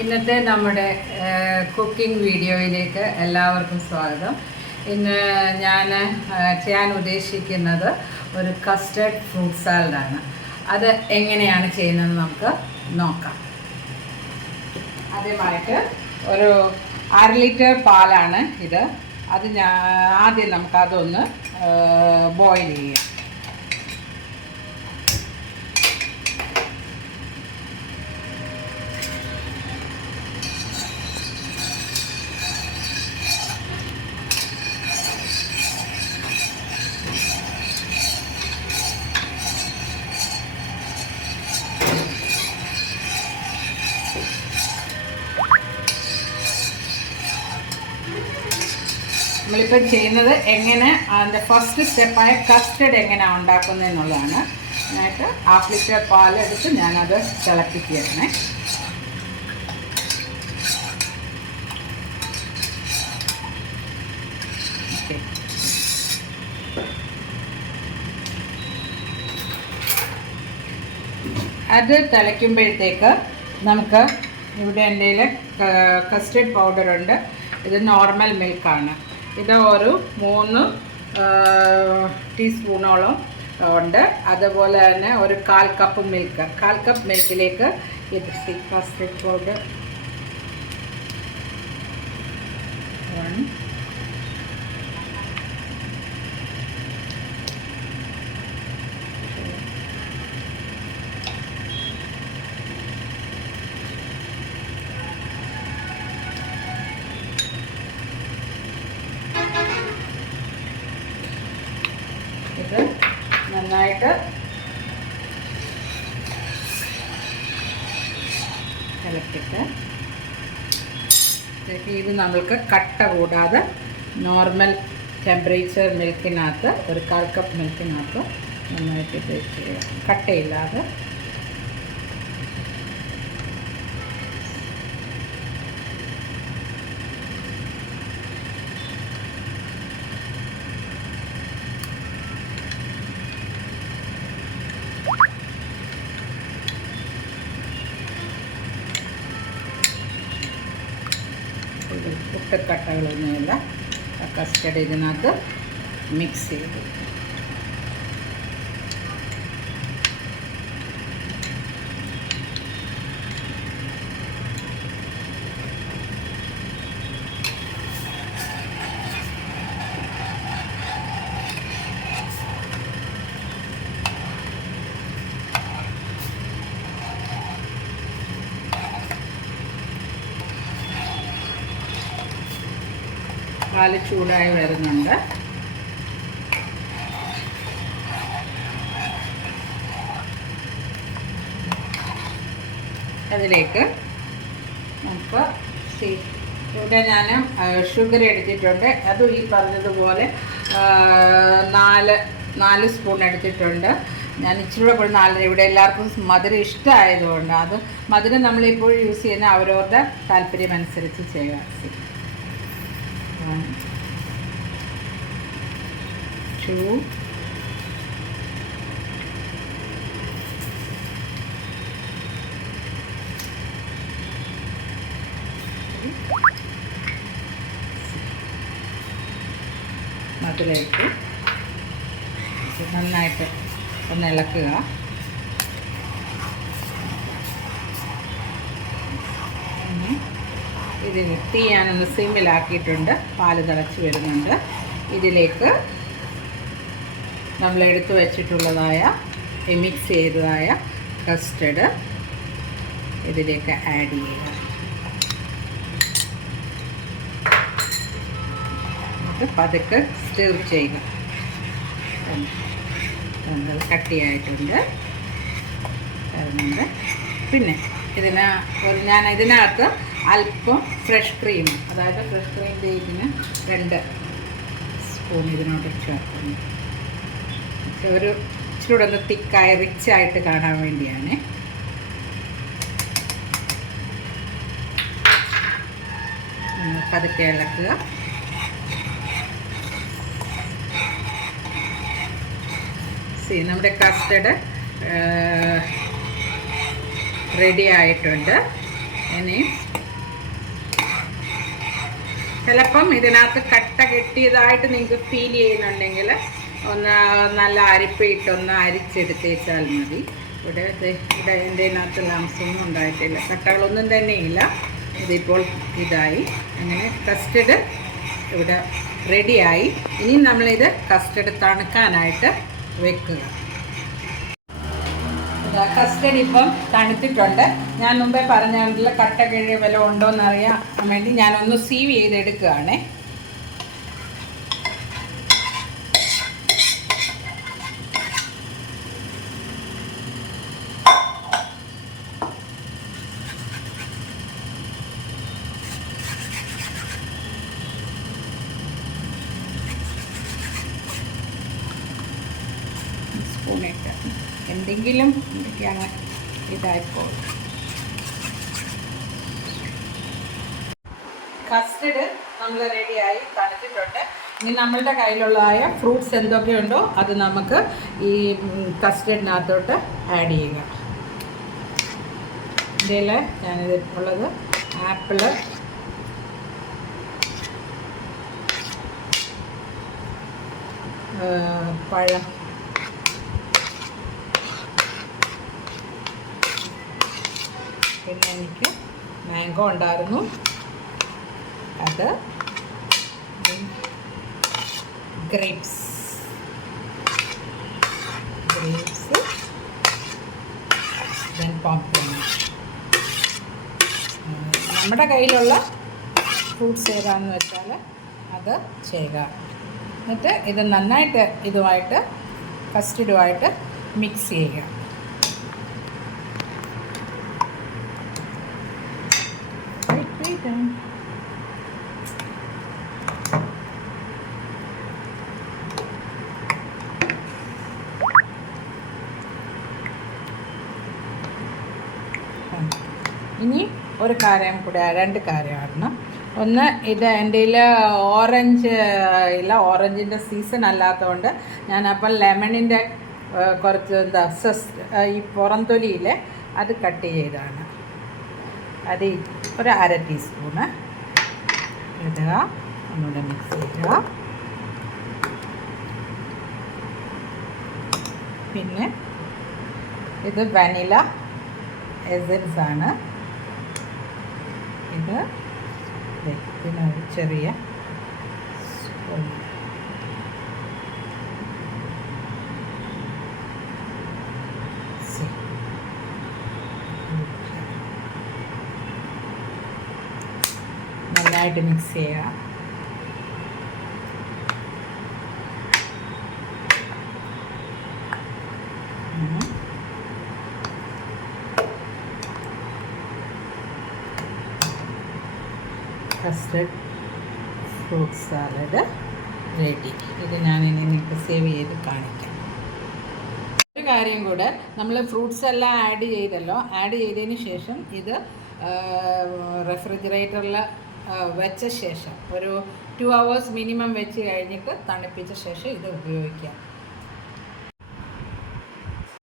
ഇന്നത്തെ നമ്മുടെ കുക്കിംഗ് വീഡിയോയിലേക്ക് എല്ലാവർക്കും സ്വാഗതം. ഇന്ന് ഞാൻ ചെയ്യാൻ ഉദ്ദേശിക്കുന്നത് ഒരു കസ്റ്റർഡ് ഫ്രൂട്ട് സാലഡാണ് അത് എങ്ങനെയാണ് ചെയ്യുന്നത് നമുക്ക് നോക്കാം. ആദ്യമായിട്ട് ഒരു അര ലിറ്റർ പാലാണ് ഇത്. അത് ഞാൻ ആദ്യം നമുക്കതൊന്ന് ബോയിൽ ചെയ്യാം. നമ്മളിപ്പം ചെയ്യുന്നത് എങ്ങനെ അതിന്റെ ഫസ്റ്റ് സ്റ്റെപ്പായ കസ്റ്റഡ് എങ്ങനെയാണ് ഉണ്ടാക്കുന്നത് എന്നുള്ളതാണ്. എന്നിട്ട് ഹാഫ് പാലെടുത്ത് ഞാനത് തിളപ്പിക്കുകയാണ്. അത് തിളയ്ക്കുമ്പോഴത്തേക്ക് നമുക്ക് ഇവിടെ എന്റെ കസ്റ്റർഡ് പൗഡറുണ്ട് ഇത് നോർമൽ മിൽക്കാണ് ഇത് ഒരു മൂന്ന് ടീസ്പൂണോളം ഉണ്ട്. അതുപോലെ തന്നെ ഒരു കാൽ കപ്പ് മിൽക്ക് കാൽ കപ്പ് മിൽക്കിലേക്ക് ഇത് ഫസ്റ്റ് പൗഡർ വൺ ഇത് നന്നായിട്ട് ഇളക്കിട്ട് ഇത് നമ്മൾക്ക് കട്ട കൂടാതെ നോർമൽ ടെമ്പറേച്ചർ മിൽക്കിനകത്ത് ഒരു കാൽ കപ്പ് മിൽക്കിനകത്ത് നന്നായിട്ട് ഇത് ചെയ്യാം കട്ടയില്ലാതെ പുട്ടക്കട്ടകളൊന്നുമില്ല കസ്റ്റഡ് ഇതിനകത്ത് മിക്സ് ചെയ്ത് പാൽ ചൂടായി വരുന്നുണ്ട്. അതിലേക്ക് നമുക്ക് ഇവിടെ ഞാൻ ഷുഗർ എടുത്തിട്ടുണ്ട്. അതും ഈ പറഞ്ഞതുപോലെ നാല് നാല് സ്പൂൺ എടുത്തിട്ടുണ്ട്. ഞാൻ ഇച്ചിരി കൂടെ നാലര ഇവിടെ എല്ലാവർക്കും മധുരം ഇഷ്ടമായതുകൊണ്ട് അത് മധുരം നമ്മളിപ്പോൾ യൂസ് ചെയ്യുന്ന അവരവരുടെ താല്പര്യം അനുസരിച്ച് ചെയ്യുക one, two, മധുരയിട്ട് നന്നായിട്ട് ഒന്ന് ഇളക്കുക ഇനി ഇതിന് തീ ഞാനൊന്ന് സിമ്മിലാക്കിയിട്ടുണ്ട്. പാൽ തിളച്ച് വരുന്നുണ്ട്. ഇതിലേക്ക് നമ്മൾ എടുത്തു വച്ചിട്ടുള്ളതായ മിക്സ് ചെയ്തതായ കസ്റ്റഡ് ഇതിലേക്ക് ആഡ് ചെയ്യുക. പതുക്കെ സ്റ്റിർ ചെയ്യുക. കട്ടിയായിട്ടുണ്ട്. പിന്നെ ഇതിന് ഞാൻ ഇതിനകത്ത് അല്പം ഫ്രഷ് ക്രീം അതായത് ഫ്രഷ് ക്രീം ഇതിന് രണ്ട് സ്പൂൺ ഇതിനോട് ചേർക്കുന്നു. ഒരു ഇച്ചിരി കൂടെ ഒന്ന് തിക്കായി റിച്ച് ആയിട്ട് കാണാൻ വേണ്ടിയാണ്. പതുക്കെ ഇളക്കുക. സി നമ്മുടെ കസ്റ്റഡ് റെഡി ആയിട്ടുണ്ട്. ഇനി ചിലപ്പം ഇതിനകത്ത് കട്ട കെട്ടിയതായിട്ട് നിങ്ങൾക്ക് ഫീൽ ചെയ്യുന്നുണ്ടെങ്കിൽ ഒന്ന് നല്ല അരിപ്പയിട്ടൊന്ന് അരിച്ചെടുത്തേച്ചാൽ മതി. ഇവിടെ ഇവിടെ എന്റെ ഇതിനകത്ത് ലാംസൊന്നും ഉണ്ടായിട്ടില്ല. കട്ടകളൊന്നും തന്നെയില്ല ഇതിപ്പോൾ ഇതായി. അങ്ങനെ കസ്റ്റഡ് ഇവിടെ റെഡിയായി ഇനി നമ്മളിത് കസ്റ്റഡ് തണുക്കാനായിട്ട് വെക്കുക. കസ്റ്റഡ് ഇപ്പം തണുത്തിട്ടുണ്ട്. ഞാൻ മുമ്പേ പറഞ്ഞിട്ടുള്ള കട്ട കിഴി വല്ല ഉണ്ടോ എന്നറിയാൻ വേണ്ടി ഞാനൊന്ന് സീവ് ചെയ്തെടുക്കുകയാണേ. എന്തെങ്കിലും എന്തൊക്കെയാണ് ഇതായിപ്പോൾ. കസ്റ്റഡ് നമ്മൾ റെഡിയായി തണുത്തിട്ടുണ്ട്. ഇനി നമ്മളുടെ കയ്യിലുള്ളതായ ഫ്രൂട്ട്സ് എന്തൊക്കെയുണ്ടോ അത് നമുക്ക് ഈ കസ്റ്റഡിനകത്തോട്ട് ആഡ് ചെയ്യുക. ഇതിൽ ഞാനിത് ഉള്ളത്? ആപ്പിൾ. പഴം. പിന്നെ എനിക്ക് മാംഗോ ഉണ്ടായിരുന്നു. അത് ഗ്രേപ്സ് ഗ്രേപ്സ് നമ്മുടെ കയ്യിലുള്ള ഫ്രൂട്ട്സ് ഏതാണെന്ന് വെച്ചാൽ അത് ചെയ്യുക എന്നിട്ട് ഇത് നന്നായിട്ട് ഇതുമായിട്ട് കസ്റ്റഡുമായിട്ട് മിക്സ് ചെയ്യുക. ഉം. ഇനി ഒരു കാര്യം കൂടെ രണ്ട് കാര്യമാണ് ഒന്ന് ഇത് എന്റെ ഓറഞ്ച് ഇല്ല ഓറഞ്ചിന്റെ സീസൺ അല്ലാത്തതുകൊണ്ട് ഞാൻ ഞാനപ്പം ലെമണിന്റെ കുറച്ച് എന്താ സെസ് ഈ പുറംതൊലിയിലെ അത് കട്ട് ചെയ്തതാണ് അത് ഒരു അര ടീസ്പൂണ് ഇടുക ഒന്നുകൂടെ മിക്സ് ചെയ്യുക. പിന്നെ ഇത് വനില എസൻസ് ആണ്. ഇത് പിന്നെ ഒരു ചെറിയ സ്പൂൺ See. നന്നായിട്ട് മിക്സ് ചെയ്യുക. കസ്റ്റഡ് ഫ്രൂട്ട് സാലഡ് റെഡി ഇത് ഞാനിനി നിങ്ങൾക്ക് സേവ് ചെയ്ത് കാണിക്കാം. ഒരു കാര്യം കൂടെ നമ്മൾ ഫ്രൂട്ട്സ് എല്ലാം ആഡ് ചെയ്തല്ലോ. ആഡ് ചെയ്തതിന് ശേഷം ഇത് റെഫ്രിജറേറ്ററിൽ വെച്ച ശേഷം. ഒരു ടു അവേഴ്സ് മിനിമം വെച്ച് കഴിഞ്ഞിട്ട് തണുപ്പിച്ച ശേഷം ഇത് ഉപയോഗിക്കാം.